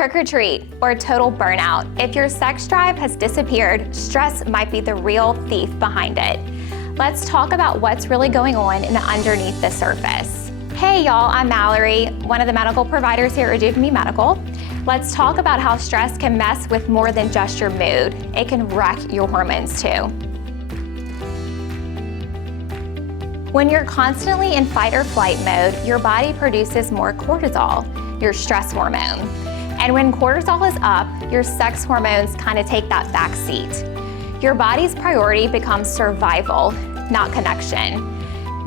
Trick or treat, or total burnout. If your sex drive has disappeared, stress might be the real thief behind it. Let's talk about what's really going on underneath the surface. Hey y'all, I'm Mallory, one of the medical providers here at Rejuvime Medical. Let's talk about how stress can mess with more than just your mood. It can wreck your hormones too. When you're constantly in fight or flight mode, your body produces more cortisol, your stress hormone. And when cortisol is up, your sex hormones kind of take that back seat. Your body's priority becomes survival, not connection.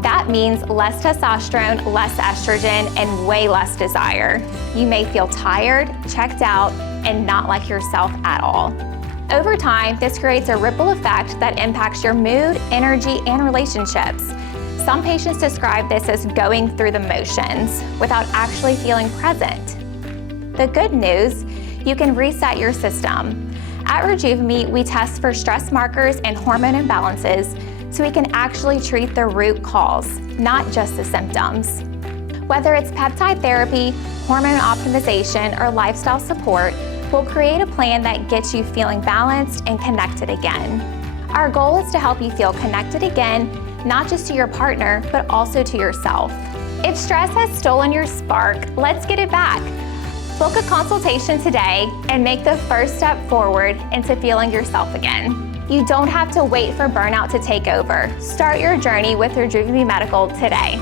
That means less testosterone, less estrogen, and way less desire. You may feel tired, checked out, and not like yourself at all. Over time, this creates a ripple effect that impacts your mood, energy, and relationships. Some patients describe this as going through the motions without actually feeling present. The good news, you can reset your system. At Rejuvime, we test for stress markers and hormone imbalances so we can actually treat the root cause, not just the symptoms. Whether it's peptide therapy, hormone optimization, or lifestyle support, we'll create a plan that gets you feeling balanced and connected again. Our goal is to help you feel connected again, not just to your partner, but also to yourself. If stress has stolen your spark, let's get it back. Book a consultation today and make the first step forward into feeling yourself again. You don't have to wait for burnout to take over. Start your journey with Rejuvime Medical today.